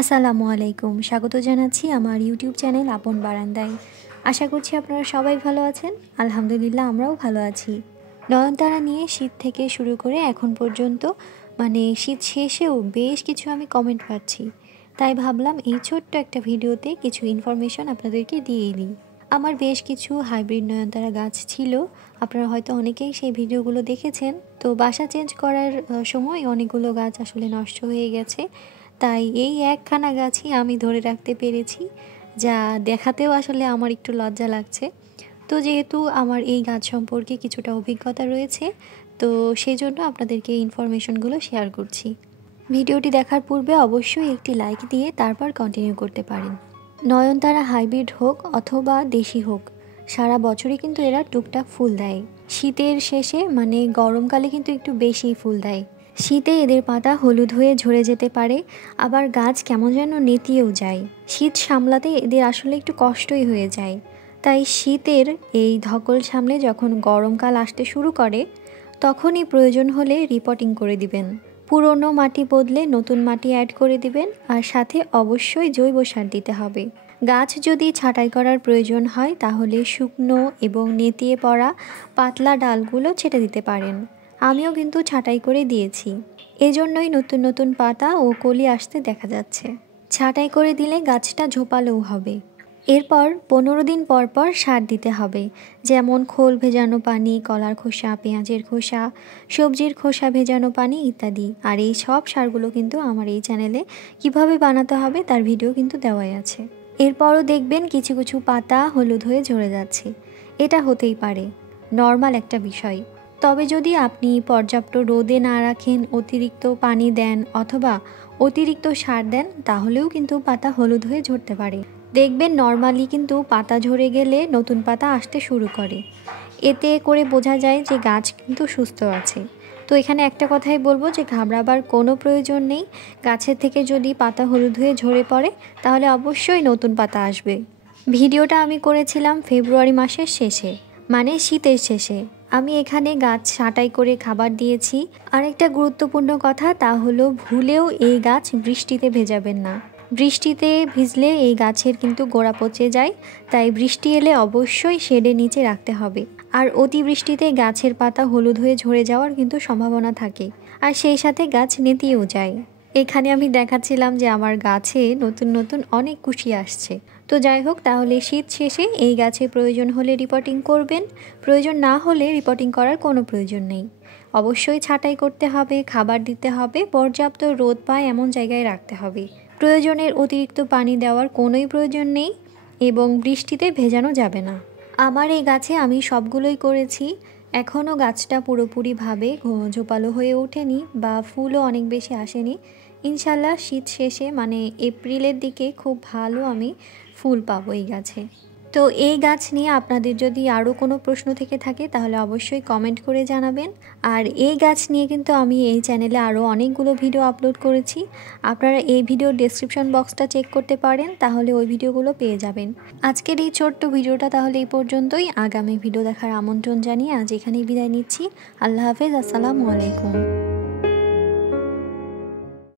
আসসালামু আলাইকুম। স্বাগত জানাচ্ছি আমার ইউটিউব চ্যানেল আপন বারান্দায়। আশা করছি আপনারা সবাই ভালো আছেন। আলহামদুলিল্লাহ আমরাও ভালো আছি। নয়নতারা নিয়ে শীত থেকে শুরু করে এখন পর্যন্ত শীত শেষেও বেশ কিছু আমি কমেন্ট পাচ্ছি। তাই ভাবলাম এই ছোট্ট একটা ভিডিওতে কিছু ইনফরমেশন আপনাদেরকে দিয়েই দিই। আমার বেশ কিছু হাইব্রিড নয়নতারা গাছ ছিল। আপনারা হয়তো অনেকেই সেই ভিডিওগুলো দেখেছেন। তো বাসা চেঞ্জ করার সময় অনেকগুলো গাছ আসলে নষ্ট হয়ে গেছে। তাই এই একখানা গাছই আমি ধরে রাখতে পেরেছি, যা দেখাতেও আসলে আমার একটু লজ্জা লাগছে। তো যেহেতু আমার এই গাছ সম্পর্কে কিছুটা অভিজ্ঞতা রয়েছে, তো সেই জন্য আপনাদেরকে এই ইনফরমেশনগুলো শেয়ার করছি। ভিডিওটি দেখার পূর্বে অবশ্যই একটি লাইক দিয়ে তারপর কন্টিনিউ করতে পারেন। নয়নতারা হাইব্রিড হোক অথবা দেশি হোক, সারা বছরই কিন্তু এরা টুকটাক ফুল দেয়। শীতের শেষে গরমকালে কিন্তু একটু বেশি ফুল দেয়। শীতে এদের পাতা হলুদ হয়ে ঝরে যেতে পারে, আবার গাছ কেমন যেন নেতিয়েও যায়। শীত সামলাতে এদের আসলে একটু কষ্টই হয়ে যায়। তাই শীতের এই ধকল সামলে যখন গরমকাল আসতে শুরু করে, তখনই প্রয়োজন হলে রিপোর্টিং করে দিবেন। পুরনো মাটি বদলে নতুন মাটি অ্যাড করে দিবেন, আর সাথে অবশ্যই জৈব সার দিতে হবে। গাছ যদি ছাঁটাই করার প্রয়োজন হয় তাহলে শুকনো এবং নেতিয়ে পড়া পাতলা ডালগুলো ছেটে দিতে পারেন। আমিও কিন্তু ছাঁটাই করে দিয়েছি, এজন্যই নতুন নতুন পাতা ও কলি আসতে দেখা যাচ্ছে। ছাঁটাই করে দিলে গাছটা ঝোপালোও হবে। এরপর 15 দিন পর পর সার দিতে হবে, যেমন খোল ভেজানো পানি, কলার খোসা, পেঁয়াজের খোসা, সবজির খোসা ভেজানো পানি ইত্যাদি। আর এই সব সারগুলো কিন্তু আমার এই চ্যানেলে কিভাবে বানাতে হবে তার ভিডিও কিন্তু দেওয়াই আছে। এরপরও দেখবেন কিছু কিছু পাতা হলুদ হয়ে ঝরে যাচ্ছে। এটা হতেই পারে, নর্মাল একটা বিষয়। তবে যদি আপনি পর্যাপ্ত রোদে না রাখেন, অতিরিক্ত পানি দেন অথবা অতিরিক্ত সার দেন, তাহলেও কিন্তু পাতা হলুদ হয়ে ঝরতে পারে। দেখবেন নর্মালি কিন্তু পাতা ঝরে গেলে নতুন পাতা আসতে শুরু করে। এতে করে বোঝা যায় যে গাছ কিন্তু সুস্থ আছে। তো এখানে একটা কথাই বলবো যে ঘাবড়াবার কোনো প্রয়োজন নেই। গাছের থেকে যদি পাতা হলুদ হয়ে ঝরে পড়ে তাহলে অবশ্যই নতুন পাতা আসবে। ভিডিওটা আমি করেছিলাম ফেব্রুয়ারি মাসের শেষে, শীতের শেষে। আমি এখানে গাছ ছাঁটাই করে খাবার দিয়েছি। আরেকটা গুরুত্বপূর্ণ কথা, তা হলো ভুলেও এই গাছ বৃষ্টিতে ভেজাবেন না। বৃষ্টিতে ভিজলে এই গাছের কিন্তু গোড়া পচে যায়। তাই বৃষ্টি এলে অবশ্যই শেডের নিচে রাখতে হবে। আর অতিবৃষ্টিতে গাছের পাতা হলুদ হয়ে ঝরে যাওয়ার কিন্তু সম্ভাবনা থাকে, আর সেই সাথে গাছ নেতিয়েও যায়। এখানে আমি দেখাচ্ছিলাম যে আমার গাছে নতুন নতুন অনেক কুশি আসছে। তো যাই হোক, তাহলে শীত শেষে এই গাছে প্রয়োজন হলে রিপোর্টিং করবেন, প্রয়োজন না হলে রিপোর্টিং করার কোনো প্রয়োজন নেই। অবশ্যই ছাঁটাই করতে হবে, খাবার দিতে হবে, পর্যাপ্ত রোদ পায় এমন জায়গায় রাখতে হবে। প্রয়োজনের অতিরিক্ত পানি দেওয়ার কোনোই প্রয়োজন নেই এবং বৃষ্টিতে ভেজানো যাবে না। আমার এই গাছে আমি সবগুলোই করেছি। এখনও গাছটা পুরোপুরিভাবে ঝোপালো হয়ে ওঠেনি বা ফুলও অনেক বেশি আসেনি। ইনশাল্লাহ শীত শেষে এপ্রিলের দিকে খুব ভালো আমি ফুল পাবো এই গাছে। তো এই গাছ নিয়ে আপনাদের যদি আরও কোনো প্রশ্ন থেকে থাকে তাহলে অবশ্যই কমেন্ট করে জানাবেন। আর এই গাছ নিয়ে কিন্তু আমি এই চ্যানেলে আরও অনেকগুলো ভিডিও আপলোড করেছি। আপনারা এই ভিডিওর ডেসক্রিপশন বক্সটা চেক করতে পারেন, তাহলে ওই ভিডিওগুলো পেয়ে যাবেন। আজকের এই ছোট্ট ভিডিওটা তাহলে এই পর্যন্তই। আগামী ভিডিও দেখার আমন্ত্রণ জানিয়ে আজ এখানেই বিদায় নিচ্ছি। আল্লাহ হাফেজ, আসসালামু আলাইকুম।